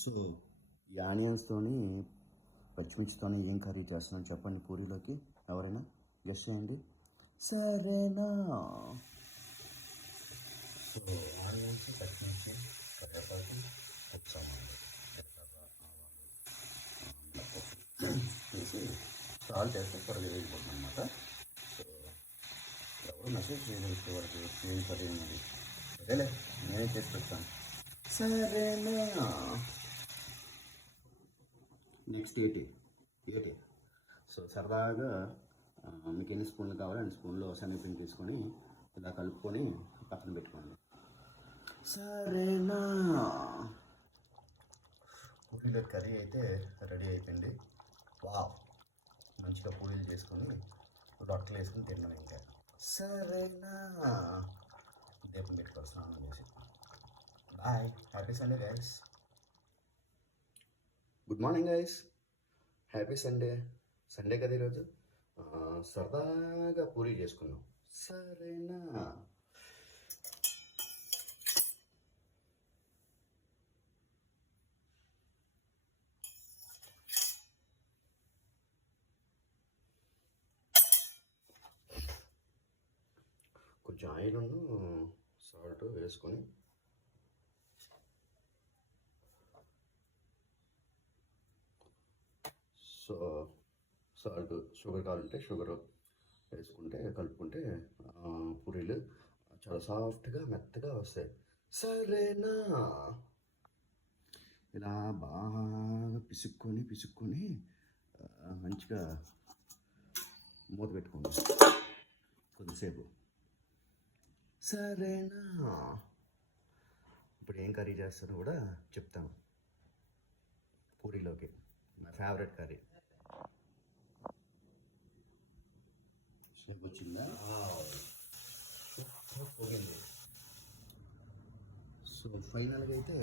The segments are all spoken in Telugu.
సో ఈ ఆనియన్స్తోని పచ్చిమిర్చితోని ఏం కర్రీ చేస్తున్నాను చెప్పండి పూరీలోకి. ఎవరైనా గెస్ట్ చేయండి. సరేనా? సో ఆనియన్స్, పచ్చిమిర్చి, కరివేపాకు, ఉప్పు, వేసి సాల్ట్ వేస్తే త్వరగా వేగిపోతుంది అనమాట. సో ఎవరు మెసేజ్ చేయగలిగితే వారికి ఏం కర్రీ ఉన్నది అదేలే నేనే చేసి పెడతాను. సరేనా? నెక్స్ట్ ఏటి. సో సరదాగా మీకు ఎన్ని స్పూన్లు కావాలి అన్ని స్పూన్లు శనగపిండి తీసుకొని ఇలా కలుపుకొని పక్కన పెట్టుకోండి. సరేనా? పూరీలో కర్రీ అయితే రెడీ అయిపోయింది. వావ్, మంచిగా పూరీలు చేసుకొని రొట్టెలు వేసుకొని తిన్నాం ఇంకా. సరేనా? దీపం పెట్టుకోవాలి స్నానం చేసి. Bye, happy Sunday guys. Good morning guys, happy Sunday. Sunday కదా ఈరోజు, సరదాగా పూరీ చేసుకున్నాం. సరేనా? కొంచెం ఆయిల్ను సాల్ట్ వేసుకొని సో సాల్ట్, షుగర్ కావాలంటే షుగర్ వేసుకుంటే కలుపుకుంటే పూరీలు చాలా సాఫ్ట్గా మెత్తగా వస్తాయి. సరేనా? ఇలా బాగా పిసుక్కొని మంచిగా మూత పెట్టుకోండి కొద్దిసేపు. సరేనా? ఇప్పుడు ఏం కర్రీ చేస్తానో కూడా చెప్తాను. పూరీలోకి నా ఫేవరెట్ కర్రీ. సేపు వచ్చిందా? పోగింది. సో ఫైనల్గా అయితే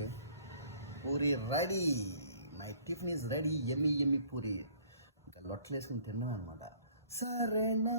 puri ready. My tiffin is ready. ఎమ్మి పూరీ. ఇంకా లొట్టలు వేసుకుని తిన్నాం అనమాట. సరేనా?